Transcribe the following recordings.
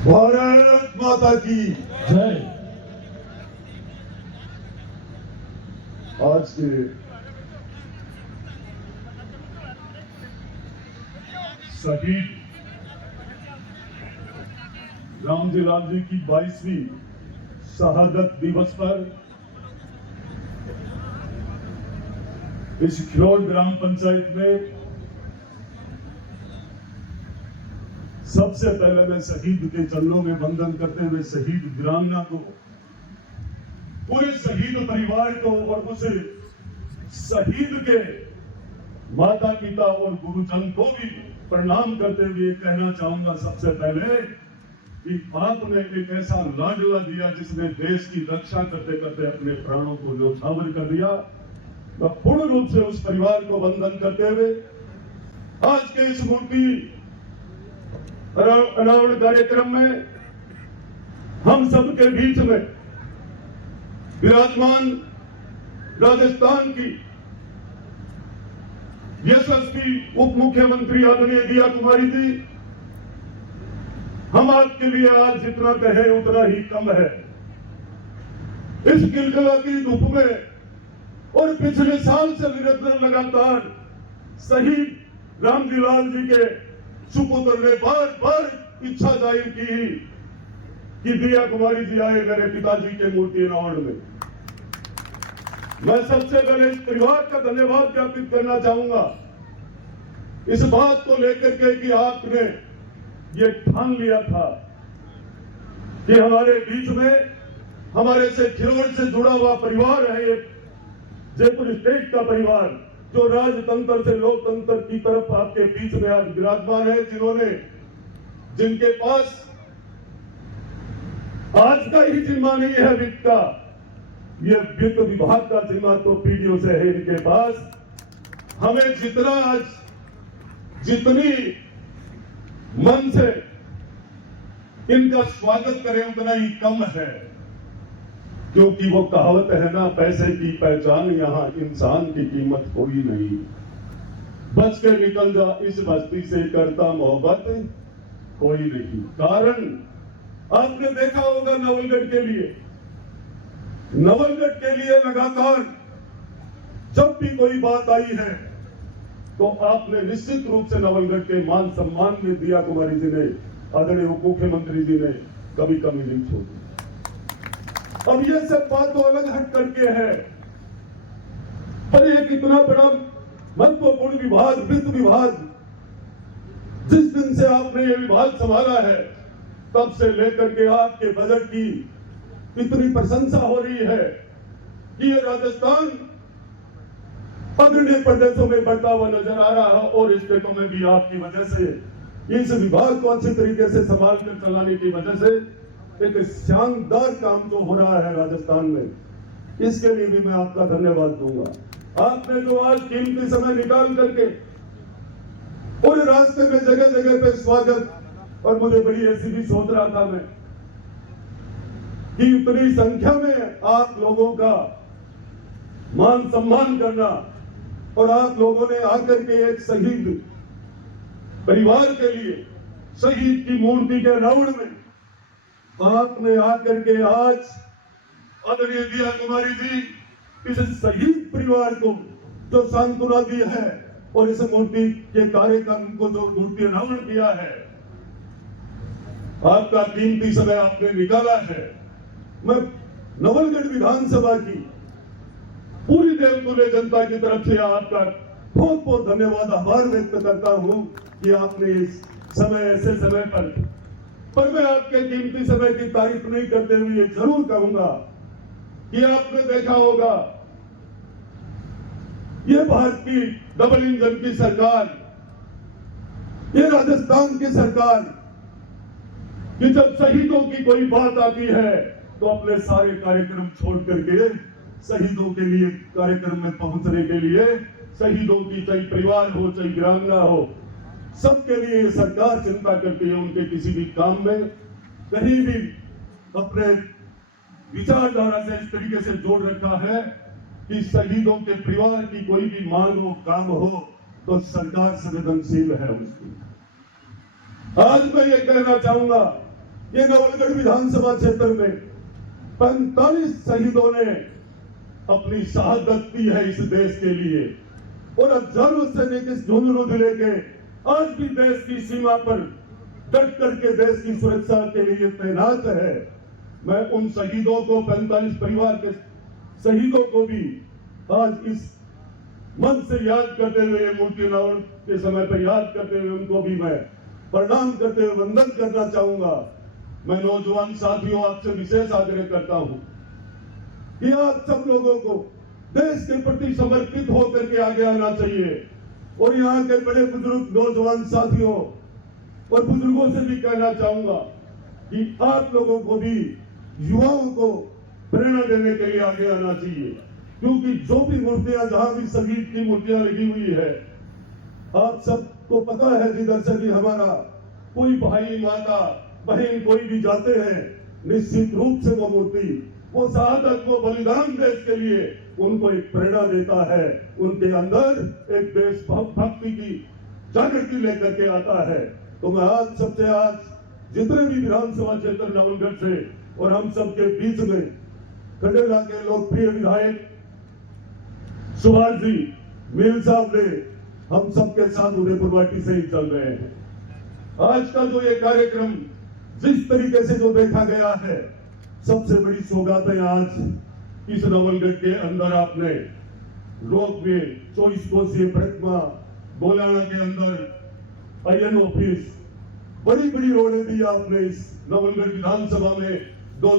भारत माता की जय। आज के शहीद रामजी लाल जी की 22वीं शहादत दिवस पर इस खिरोड़ ग्राम पंचायत में सबसे पहले मैं शहीद के चरणों में वंदन करते हुए शहीद वीरांगना को, पूरे शहीद परिवार को और उस शहीद के माता पिता और गुरुजन को भी प्रणाम करते हुए कहना चाहूंगा सबसे पहले कि आपने एक ऐसा लाडला दिया जिसने देश की रक्षा करते करते अपने प्राणों को न्यौछावर कर दिया। मैं पूर्ण रूप से उस परिवार को वंदन करते हुए आज के इस मूर्ति अनावरण कार्यक्रम में हम सबके बीच में विराजमान राजस्थान की यशस्वी उप मुख्यमंत्री आदरणीय दिया कुमारी जी, हम आपके लिए आज जितना कहें उतना ही कम है। इस किलकिलाती धूप में और पिछले साल से निरंतर लगातार शहीद रामजी लाल जी के सुपुत्र ने बार बार इच्छा जाहिर की कि दिया कुमारी जी आए मेरे पिताजी के मूर्ति अनावरण में। मैं सबसे पहले इस परिवार का धन्यवाद ज्ञापित करना चाहूंगा इस बात को लेकर के कि आपने ये ठान लिया था कि हमारे बीच में हमारे से खिरोड़ से जुड़ा हुआ परिवार है, ये जयपुर स्टेट का परिवार जो राजतंत्र से लोकतंत्र की तरफ आपके बीच में आज विराजमान है, जिनके पास आज का ही जिम्मा नहीं है वित्त का, ये वित्त विभाग का जिम्मा तो पीढ़ियों से है इनके पास। हमें जितनी मन से इनका स्वागत करें उतना ही कम है, क्योंकि वो कहावत है ना, पैसे की पहचान यहां इंसान की कीमत कोई नहीं, बच के निकल जा इस बस्ती से करता मोहब्बत कोई नहीं। कारण आपने देखा होगा नवलगढ़ के लिए लगातार जब भी कोई बात आई है तो आपने निश्चित रूप से नवलगढ़ के मान सम्मान में दिया कुमारी जी ने, आदरणीय उप मुख्यमंत्री जी ने कभी कमी नहीं छोड़ी। अब ये सब बात तो अलग हट करके है, पर एक इतना बड़ा महत्वपूर्ण विभाग, वित्त विभाग, जिस दिन से आपने ये विभाग संभाला है तब से लेकर के आपके बजट की इतनी प्रशंसा हो रही है कि ये राजस्थान अग्रणी प्रदेशों में बढ़ता हुआ नजर आ रहा है और स्टेटों में भी आपकी वजह से इस विभाग को अच्छे तरीके से संभाल कर चलाने की वजह से एक शानदार काम जो हो रहा है राजस्थान में, इसके लिए भी मैं आपका धन्यवाद दूंगा। आपने जो आज कीमती समय निकाल करके पूरे रास्ते में जगह जगह पे स्वागत, और मुझे बड़ी ऐसी भी सोच रहा था मैं कि इतनी संख्या में आप लोगों का मान सम्मान करना और आप लोगों ने आकर के एक शहीद परिवार के लिए शहीद की मूर्ति के अनावरण में आपने आकर के आज आदरणीय दिया कुमारी जी इस शहीद परिवार को जो सांत्वना दी है और इस मूर्ति के कार्यक्रम को जो मूर्ति अनावरण किया है, आपका कीमती समय आपने निकाला है। मैं नवलगढ़ विधानसभा की पूरी देवतुल्य जनता की तरफ से आपका बहुत बहुत धन्यवाद, आभार व्यक्त करता हूं कि आपने इस समय ऐसे समय पर मैं आपके कीमती समय की तारीफ नहीं करते हुए ये जरूर कहूंगा कि आपने देखा होगा ये भारत की डबल इंजन की सरकार, ये राजस्थान की सरकार, कि जब शहीदों की कोई बात आती है तो अपने सारे कार्यक्रम छोड़ करके शहीदों के लिए कार्यक्रम में पहुंचने के लिए, शहीदों की चाहे परिवार हो चाहे वीरांगना हो, सबके लिए ये सरकार चिंता करती है। उनके किसी भी काम में कहीं भी अपने विचारधारा से इस तरीके से जोड़ रखा है कि शहीदों के परिवार की कोई भी मांग हो, काम हो तो सरकार संवेदनशील है उसकी। आज मैं ये कहना चाहूंगा ये नवलगढ़ विधानसभा क्षेत्र में 45 शहीदों ने अपनी शहादत दी है इस देश के लिए, और हजारों सैनिक इस झुंझुनू जिले के आज भी देश की सीमा पर डट करके देश की सुरक्षा के लिए तैनात है। मैं उन शहीदों को, 45 परिवार के शहीदों को भी आज इस मन से याद करते हुए, मूर्ति अनावरण के समय पर याद करते हुए उनको भी मैं प्रणाम करते हुए वंदन करना चाहूंगा। मैं नौजवान साथियों आपसे विशेष आग्रह करता हूं कि आप सब लोगों को देश के प्रति समर्पित होकर के आगे आना चाहिए, और यहाँ के बड़े बुजुर्ग नौजवान साथियों और बुजुर्गों से भी कहना चाहूंगा कि आप लोगों को भी, युवाओं को प्रेरणा देने के लिए आगे आना चाहिए, क्योंकि जो भी मूर्तियां, जहां भी शहीद की मूर्तियां लगी हुई है, आप सबको पता है जिधर से भी हमारा कोई भाई, माता, बहन कोई भी जाते हैं, निश्चित रूप से वो मूर्ति, वो शहादत, वो बलिदान देश के लिए उनको एक प्रेरणा देता है, उनके अंदर एक देश भक्ति की जागृति लेकर के आता है। तो मैं आज सबसे, आज जितने भी विधानसभा क्षेत्र नवलगढ़ से और हम सबके बीच में खंडेला के लोकप्रिय विधायक सुभाष जी मील साहब ने, हम सबके साथ उदयपुर वाटी से ही चल रहे हैं। आज का जो ये कार्यक्रम जिस तरीके से जो देखा गया है, सबसे बड़ी सौगात है आज इस नवलगढ़ के अंदर आपने रोपवे, 24 कोसीय परिक्रमा, बोलाना के अंदर आईएन ऑफिस, बड़ी बड़ी रोडें दी आपने इस नवलगढ़ विधानसभा में, 2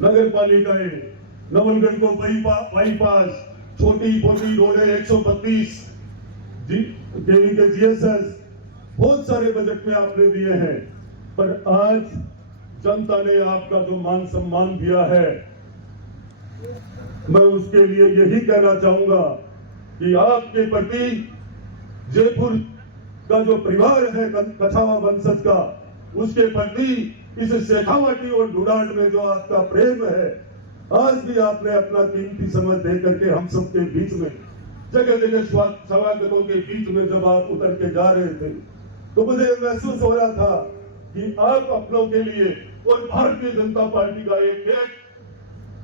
नगर पालिकाएं, नवलगढ़ को बाईपास, छोटी मोटी रोडें 132 केवी के जीएसएस, बहुत सारे बजट में आपने दिए हैं। पर आज जनता ने आपका जो मान सम्मान दिया है, मैं उसके लिए यही कहना चाहूंगा कि आपके प्रति जयपुर का जो परिवार है कछावा वंशज का, उसके प्रति इस शेखावाटी और ढूंढाट में जो आपका प्रेम है, आज भी आपने अपना कीमती समय दे करके हम सबके बीच में, जगह जगह स्वागतों के बीच में जब आप उतर के जा रहे थे, तो मुझे महसूस हो रहा था कि आप अपनों के लिए और भारतीय जनता पार्टी का एक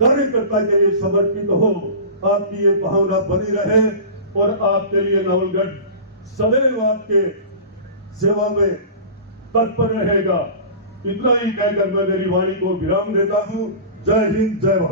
कार्यकर्ता के लिए समर्पित हो, आपकी ये भावना बनी रहे, और आपके लिए नवलगढ़ सदैव आपके सेवा में तत्पर रहेगा। इतना ही कहकर मैं मेरी वाणी को विराम देता हूं। जय हिंद, जय भारत।